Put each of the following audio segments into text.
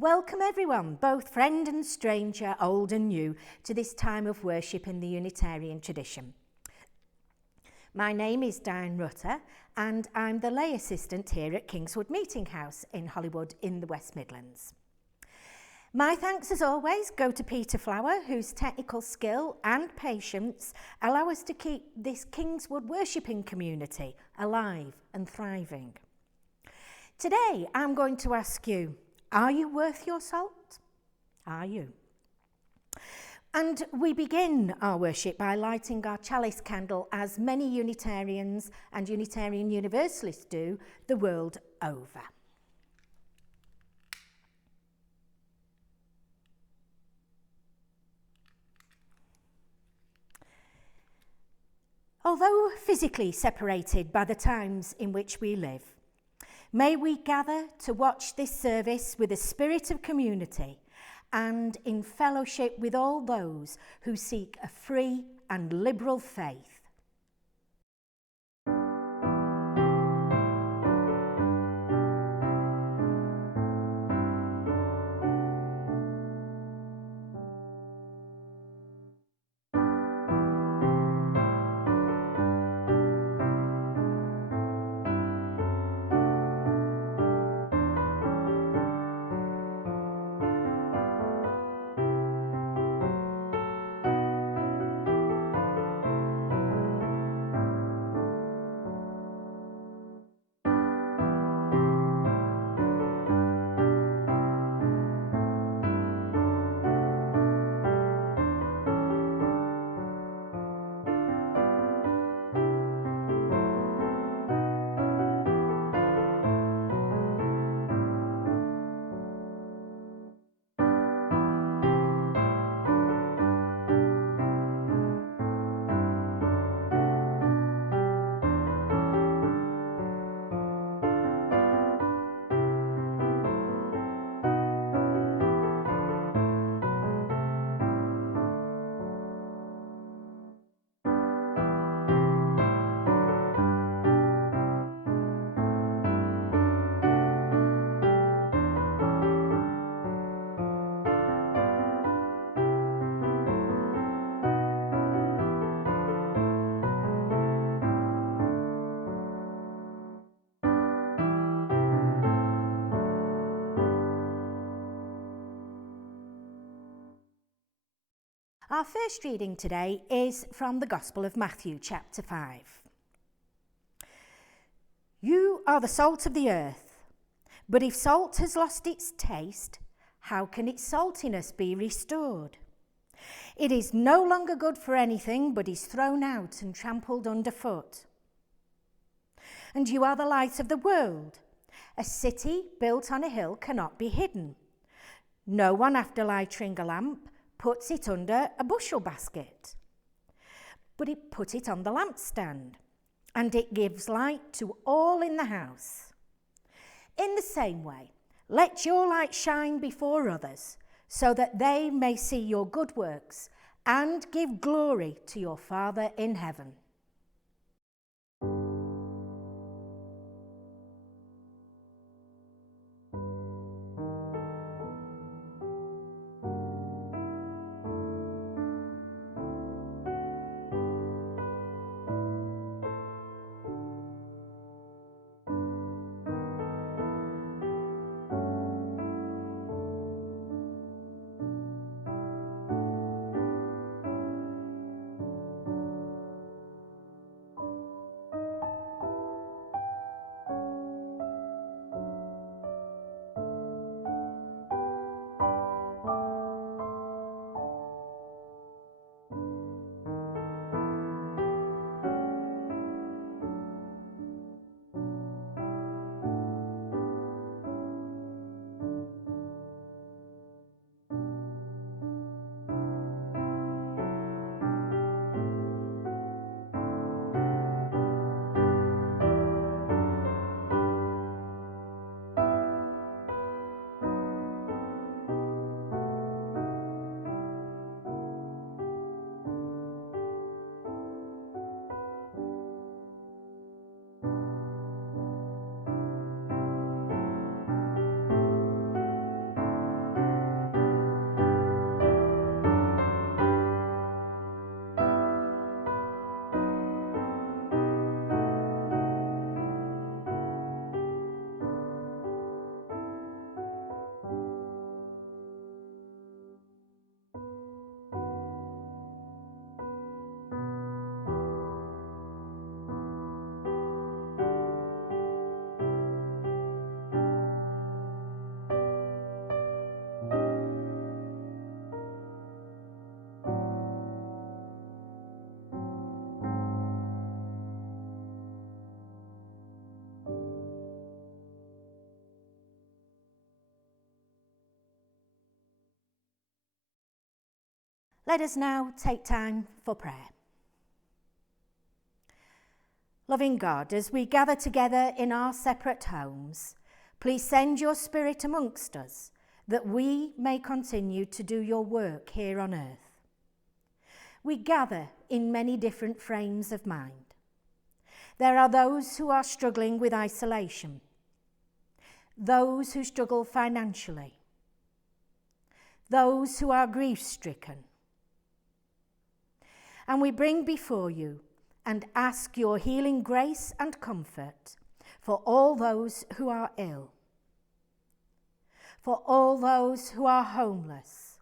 Welcome everyone, both friend and stranger, old and new, to this time of worship in the Unitarian tradition. My name is Diane Rutter and I'm the lay assistant here at Kingswood Meeting House in Hollywood in the West Midlands. My thanks as always go to Peter Flower, whose technical skill and patience allow us to keep this Kingswood worshipping community alive and thriving. Today I'm going to ask you, are you worth your salt? Are you? And we begin our worship by lighting our chalice candle, as many Unitarians and Unitarian Universalists do the world over. Although physically separated by the times in which we live, may we gather to watch this service with a spirit of community and in fellowship with all those who seek a free and liberal faith. Our first reading today is from the Gospel of Matthew, chapter 5. You are the salt of the earth, but if salt has lost its taste, how can its saltiness be restored? It is no longer good for anything, but is thrown out and trampled underfoot. And you are the light of the world. A city built on a hill cannot be hidden. No one, after lighting a lamp, puts it under a bushel basket, but it put it on the lampstand, and it gives light to all in the house. In the same way, let your light shine before others, so that they may see your good works and give glory to your Father in heaven. Let us now take time for prayer. Loving God, as we gather together in our separate homes, please send your Spirit amongst us, that we may continue to do your work here on earth. We gather in many different frames of mind. There are those who are struggling with isolation, those who struggle financially, those who are grief-stricken. And we bring before you and ask your healing grace and comfort for all those who are ill, for all those who are homeless,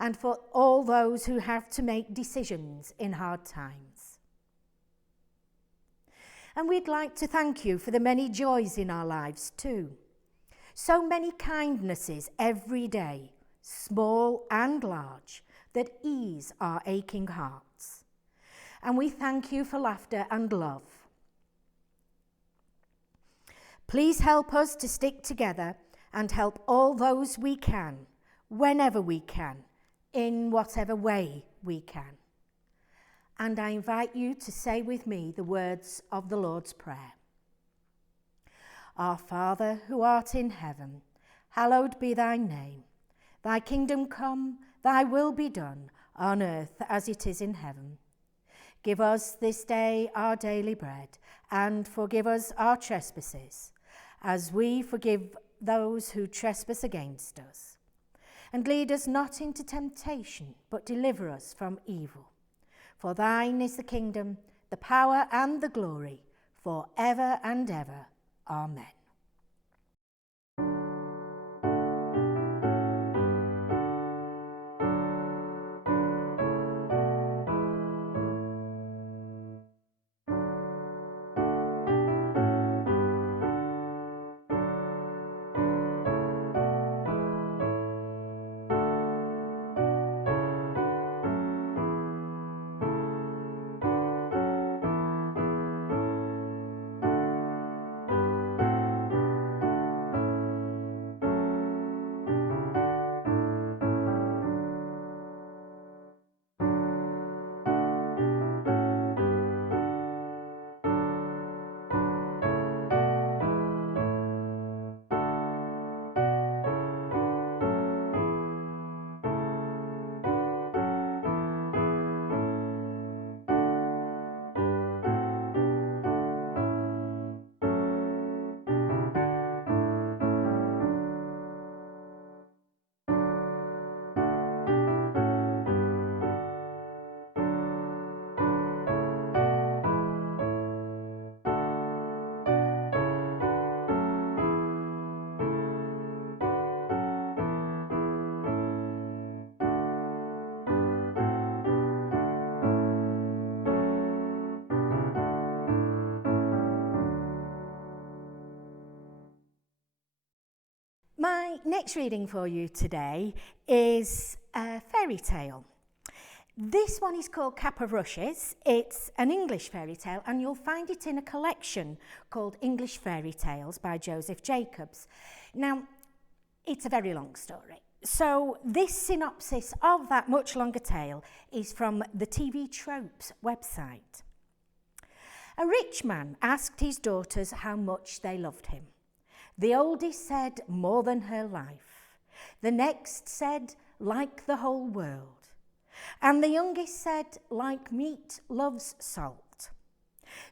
and for all those who have to make decisions in hard times. And we'd like to thank you for the many joys in our lives too. So many kindnesses every day, small and large, that ease our aching hearts. And we thank you for laughter and love. Please help us to stick together and help all those we can, whenever we can, in whatever way we can. And I invite you to say with me the words of the Lord's Prayer. Our Father, who art in heaven, hallowed be thy name. Thy kingdom come, thy will be done, on earth as it is in heaven. Give us this day our daily bread, and forgive us our trespasses, as we forgive those who trespass against us. And lead us not into temptation, but deliver us from evil. For thine is the kingdom, the power and the glory, for ever and ever. Amen. My next reading for you today is a fairy tale. This one is called Cap of Rushes. It's an English fairy tale, and you'll find it in a collection called English Fairy Tales by Joseph Jacobs. Now, it's a very long story. So this synopsis of that much longer tale is from the TV Tropes website. A rich man asked his daughters how much they loved him. The oldest said, more than her life. The next said, like the whole world. And the youngest said, like meat loves salt.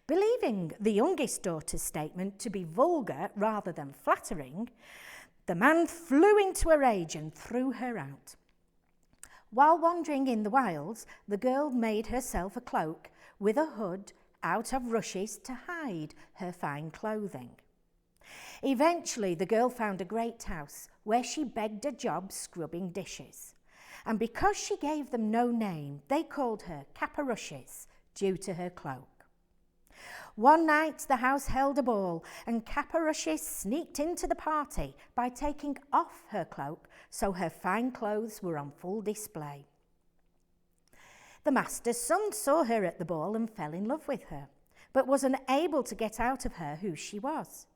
Believing the youngest daughter's statement to be vulgar rather than flattering, the man flew into a rage and threw her out. While wandering in the wilds, the girl made herself a cloak with a hood out of rushes to hide her fine clothing. Eventually, the girl found a great house where she begged a job scrubbing dishes. And because she gave them no name, they called her Cap o' Rushes, due to her cloak. One night, the house held a ball, and Cap o' Rushes sneaked into the party by taking off her cloak so her fine clothes were on full display. The master's son saw her at the ball and fell in love with her, but was unable to get out of her who she was.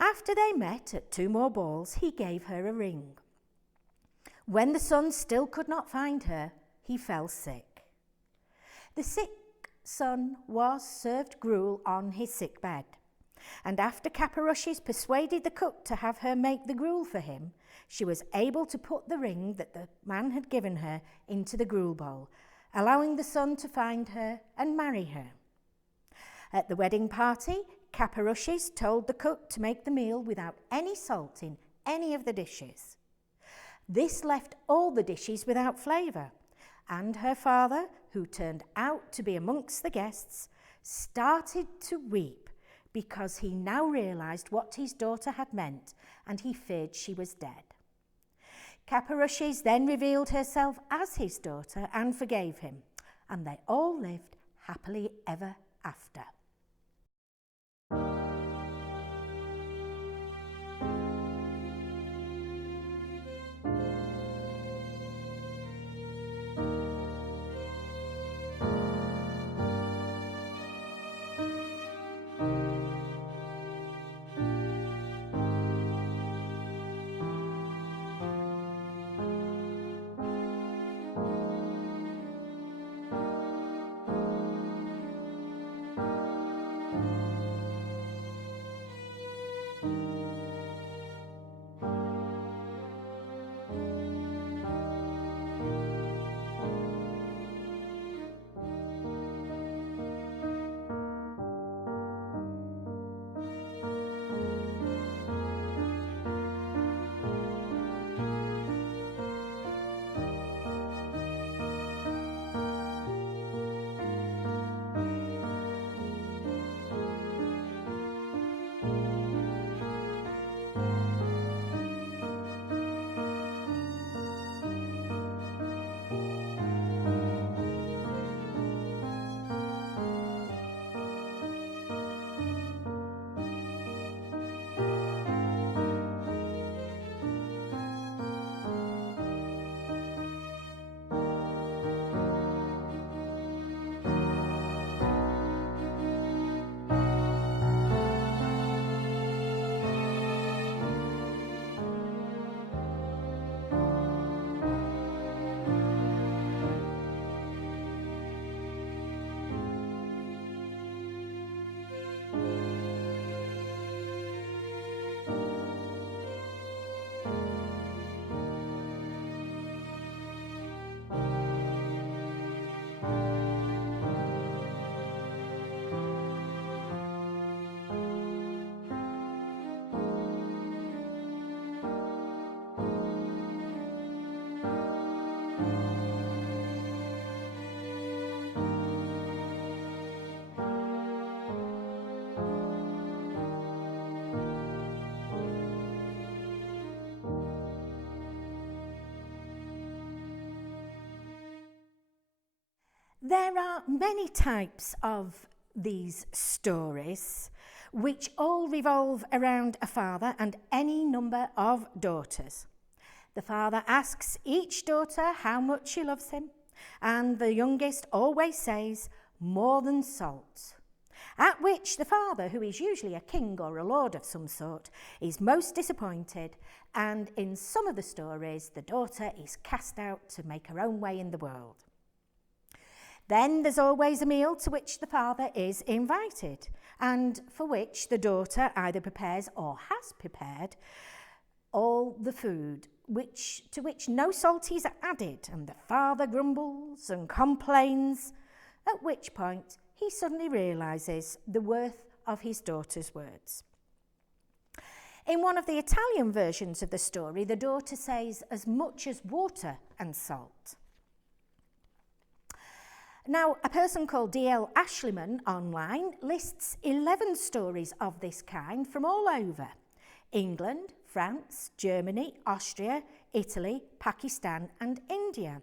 After they met at 2 more balls, he gave her a ring. When the son still could not find her, he fell sick. The sick son was served gruel on his sick bed, and after Caporushes persuaded the cook to have her make the gruel for him, she was able to put the ring that the man had given her into the gruel bowl, allowing the son to find her and marry her. At the wedding party, Caporushes told the cook to make the meal without any salt in any of the dishes. This left all the dishes without flavour, and her father, who turned out to be amongst the guests, started to weep because he now realised what his daughter had meant, and he feared she was dead. Caporushes then revealed herself as his daughter and forgave him, and they all lived happily ever after. There are many types of these stories which all revolve around a father and any number of daughters. The father asks each daughter how much she loves him, and the youngest always says, "More than salt." At which the father, who is usually a king or a lord of some sort, is most disappointed, and in some of the stories, the daughter is cast out to make her own way in the world. Then there's always a meal to which the father is invited, and for which the daughter either prepares or has prepared all the food, to which no salt is added, and the father grumbles and complains, at which point he suddenly realises the worth of his daughter's words. In one of the Italian versions of the story, the daughter says as much as water and salt. Now, a person called D.L. Ashleyman online lists 11 stories of this kind from all over England, France, Germany, Austria, Italy, Pakistan and India.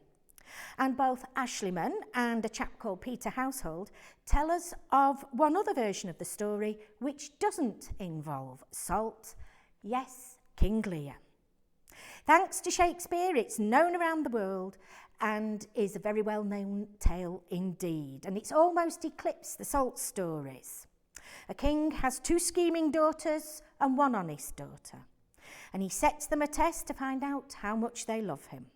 And both Ashleyman and a chap called Peter Household tell us of one other version of the story which doesn't involve salt. Yes, King Lear. Thanks to Shakespeare, it's known around the world and is a very well-known tale indeed, and it's almost eclipsed the salt stories. A king has 2 scheming daughters and 1 honest daughter. and he sets them a test to find out how much they love him.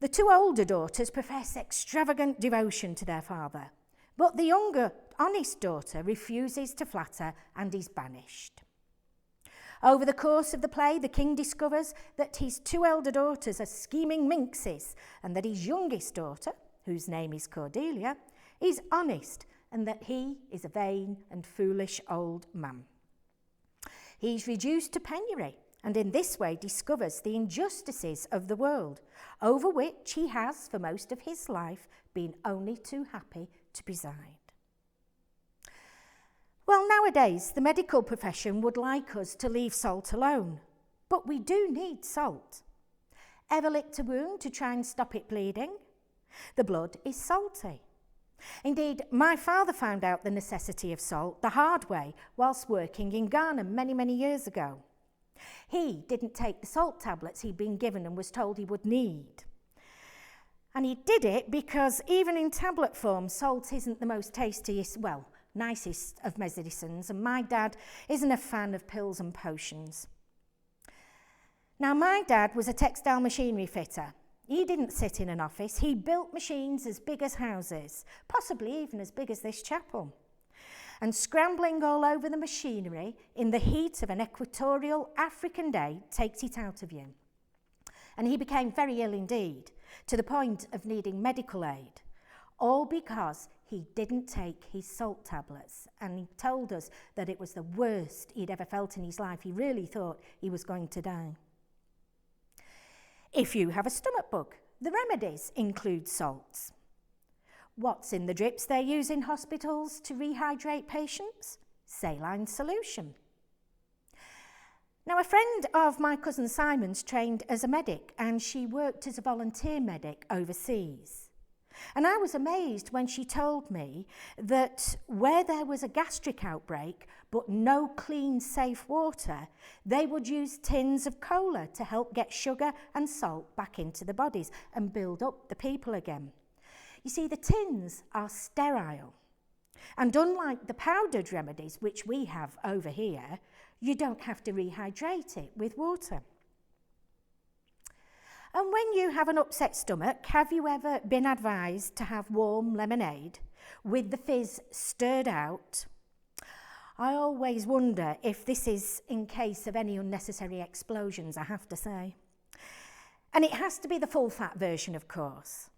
The two older daughters profess extravagant devotion to their father, but the younger, honest daughter refuses to flatter and is banished. Over the course of the play, the king discovers that his two elder daughters are scheming minxes and that his youngest daughter, whose name is Cordelia, is honest and that he is a vain and foolish old man. He's reduced to penury and in this way discovers the injustices of the world, over which he has, for most of his life, been only too happy to preside. Well, nowadays, the medical profession would like us to leave salt alone, but we do need salt. Ever licked a wound to try and stop it bleeding? The blood is salty. Indeed, my father found out the necessity of salt the hard way whilst working in Ghana many years ago. He didn't take the salt tablets he'd been given and was told he would need. And he did it because even in tablet form, salt isn't the most tastiest, nicest of medicines, and my dad isn't a fan of pills and potions. Now, my dad was a textile machinery fitter. He didn't sit in an office. He built machines as big as houses, possibly even as big as this chapel. And scrambling all over the machinery in the heat of an equatorial African day takes it out of you. And he became very ill indeed, to the point of needing medical aid, all because he didn't take his salt tablets. And he told us that it was the worst he'd ever felt in his life. He really thought he was going to die. If you have a stomach bug, the remedies include salts. What's in the drips they use in hospitals to rehydrate patients? Saline solution. Now, a friend of my cousin Simon's trained as a medic, and she worked as a volunteer medic overseas. And I was amazed when she told me that where there was a gastric outbreak but no clean, safe water, they would use tins of cola to help get sugar and salt back into the bodies and build up the people again. You see, the tins are sterile. And unlike the powdered remedies, which we have over here, you don't have to rehydrate it with water. And when you have an upset stomach, have you ever been advised to have warm lemonade with the fizz stirred out? I always wonder if this is in case of any unnecessary explosions, I have to say. And it has to be the full fat version, of course.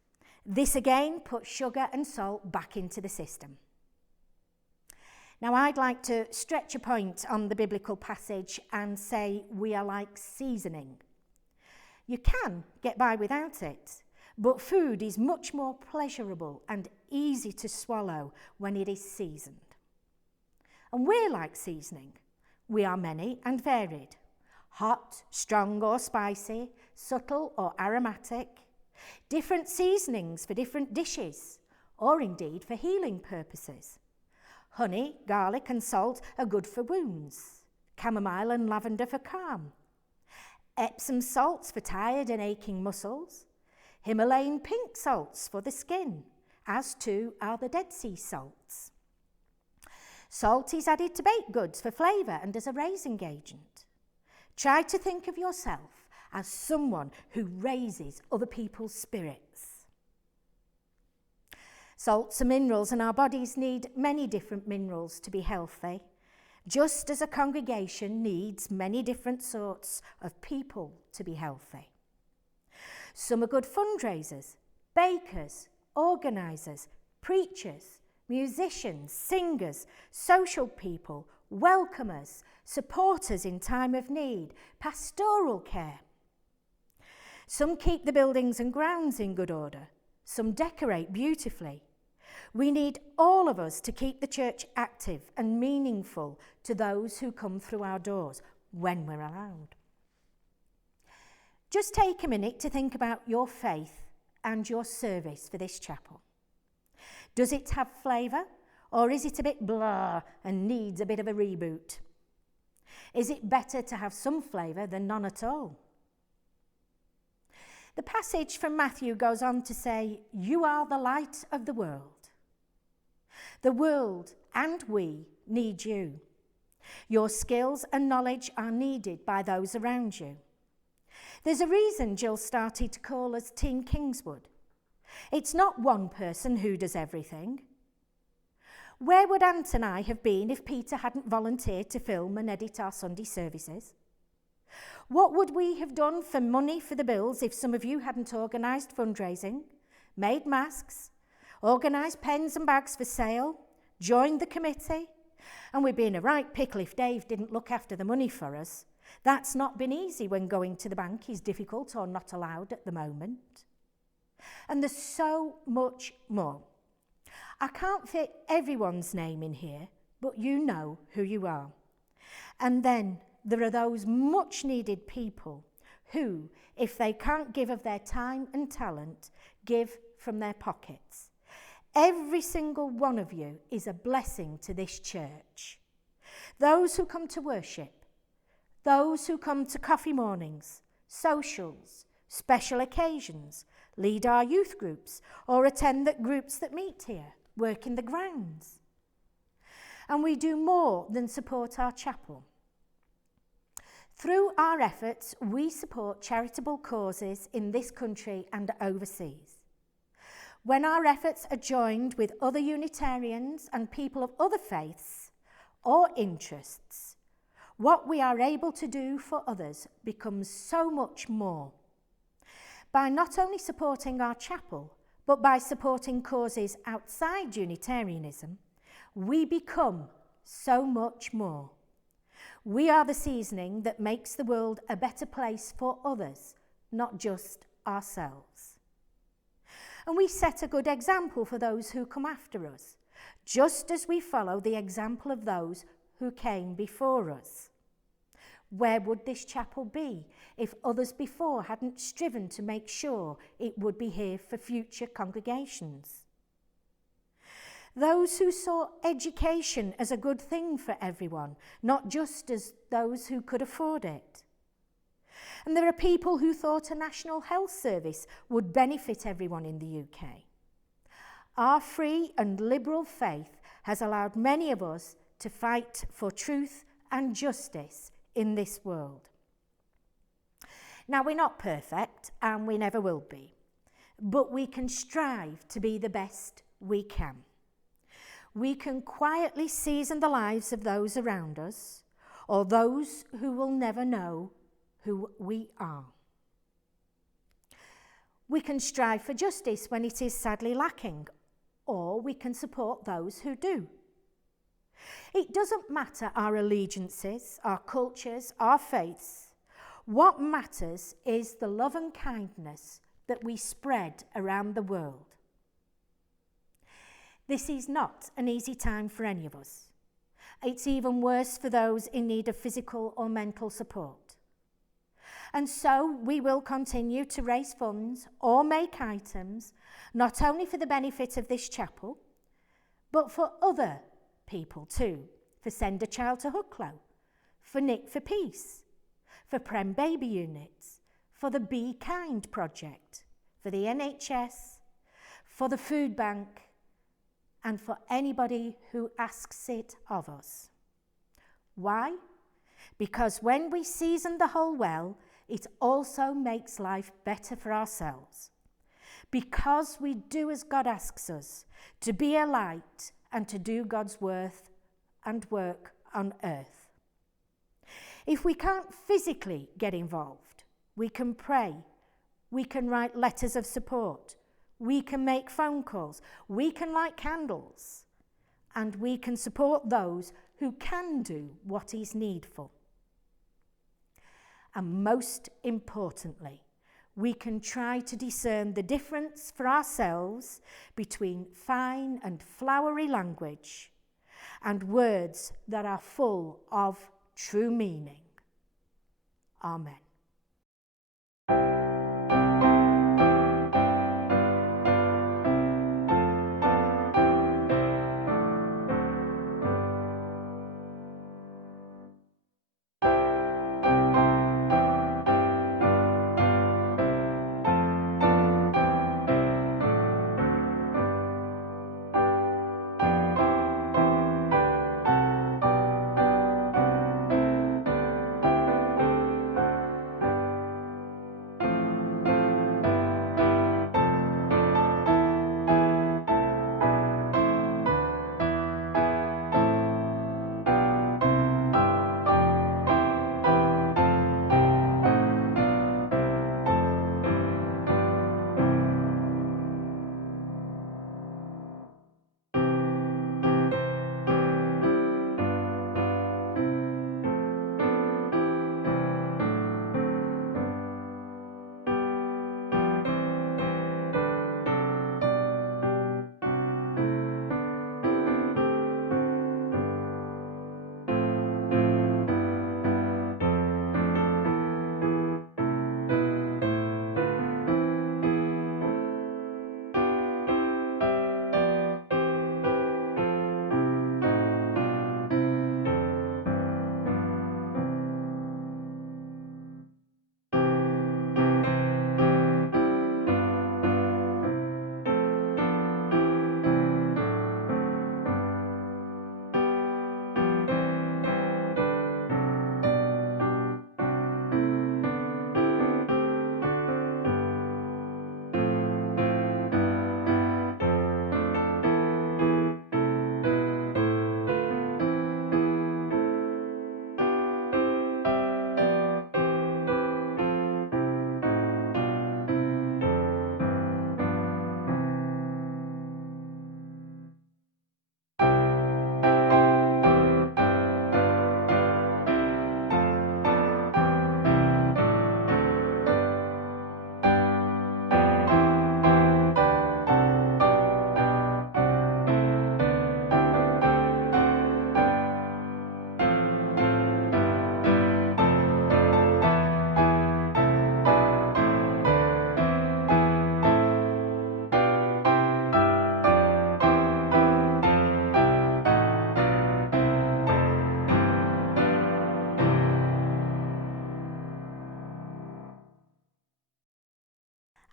This again puts sugar and salt back into the system. Now, I'd like to stretch a point on the biblical passage and say we are like seasoning. You can get by without it, but food is much more pleasurable and easy to swallow when it is seasoned. And we're like seasoning. We are many and varied. Hot, strong or spicy, subtle or aromatic. Different seasonings for different dishes, or indeed for healing purposes. Honey, garlic and salt are good for wounds. Chamomile and lavender for calm. Epsom salts for tired and aching muscles. Himalayan pink salts for the skin, as too are the Dead Sea salts. Salt is added to baked goods for flavour and as a raising agent. Try to think of yourself as someone who raises other people's spirits. Salts are minerals, and our bodies need many different minerals to be healthy, just as a congregation needs many different sorts of people to be healthy. Some are good fundraisers, bakers, organisers, preachers, musicians, singers, social people, welcomers, supporters in time of need, pastoral care. Some keep the buildings and grounds in good order. Some decorate beautifully. We need all of us to keep the church active and meaningful to those who come through our doors when we're allowed. Just take a minute to think about your faith and your service for this chapel. Does it have flavour, or is it a bit blah and needs a bit of a reboot? Is it better to have some flavour than none at all? The passage from Matthew goes on to say, "You are the light of the world." The world and we need you. Your skills and knowledge are needed by those around you. There's a reason Jill started to call us Team Kingswood. It's not one person who does everything. Where would Ant and I have been if Peter hadn't volunteered to film and edit our Sunday services? What would we have done for money for the bills if some of you hadn't organised fundraising, made masks, organised pens and bags for sale, joined the committee? And we'd be in a right pickle if Dave didn't look after the money for us. That's not been easy when going to the bank is difficult or not allowed at the moment. And there's so much more. I can't fit everyone's name in here, but you know who you are. And then there are those much needed people who, if they can't give of their time and talent, give from their pockets. Every single one of you is a blessing to this church. Those who come to worship, those who come to coffee mornings, socials, special occasions, lead our youth groups, or attend the groups that meet here, work in the grounds. And we do more than support our chapel. Through our efforts, we support charitable causes in this country and overseas. When our efforts are joined with other Unitarians and people of other faiths or interests, what we are able to do for others becomes so much more. By not only supporting our chapel, but by supporting causes outside Unitarianism, we become so much more. We are the seasoning that makes the world a better place for others, not just ourselves. And we set a good example for those who come after us, just as we follow the example of those who came before us. Where would this chapel be if others before hadn't striven to make sure it would be here for future congregations? Those who saw education as a good thing for everyone, not just as those who could afford it. And there are people who thought a national health service would benefit everyone in the UK. Our free and liberal faith has allowed many of us to fight for truth and justice in this world. Now, we're not perfect, and we never will be, but we can strive to be the best we can. We can quietly season the lives of those around us, or those who will never know who we are. We can strive for justice when it is sadly lacking, or we can support those who do. It doesn't matter our allegiances, our cultures, our faiths. What matters is the love and kindness that we spread around the world. This is not an easy time for any of us. It's even worse for those in need of physical or mental support. And so we will continue to raise funds or make items, not only for the benefit of this chapel, but for other people too, for Send a Child to Hucklow, for Nick for Peace, for Prem Baby Units, for the Be Kind project, for the NHS, for the food bank, and for anybody who asks it of us. Why? Because when we season the whole well, it also makes life better for ourselves. Because we do as God asks us, to be a light and to do God's worth and work on earth. If we can't physically get involved, we can pray, we can write letters of support, we can make phone calls, we can light candles, and we can support those who can do what is needful. And most importantly, we can try to discern the difference for ourselves between fine and flowery language and words that are full of true meaning. Amen.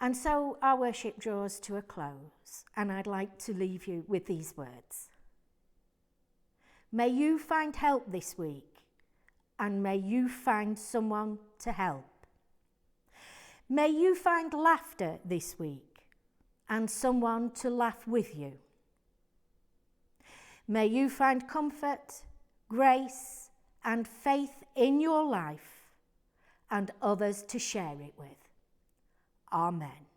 And so our worship draws to a close, and I'd like to leave you with these words. May you find help this week, and may you find someone to help. May you find laughter this week, and someone to laugh with you. May you find comfort, grace, and faith in your life, and others to share it with. Amen.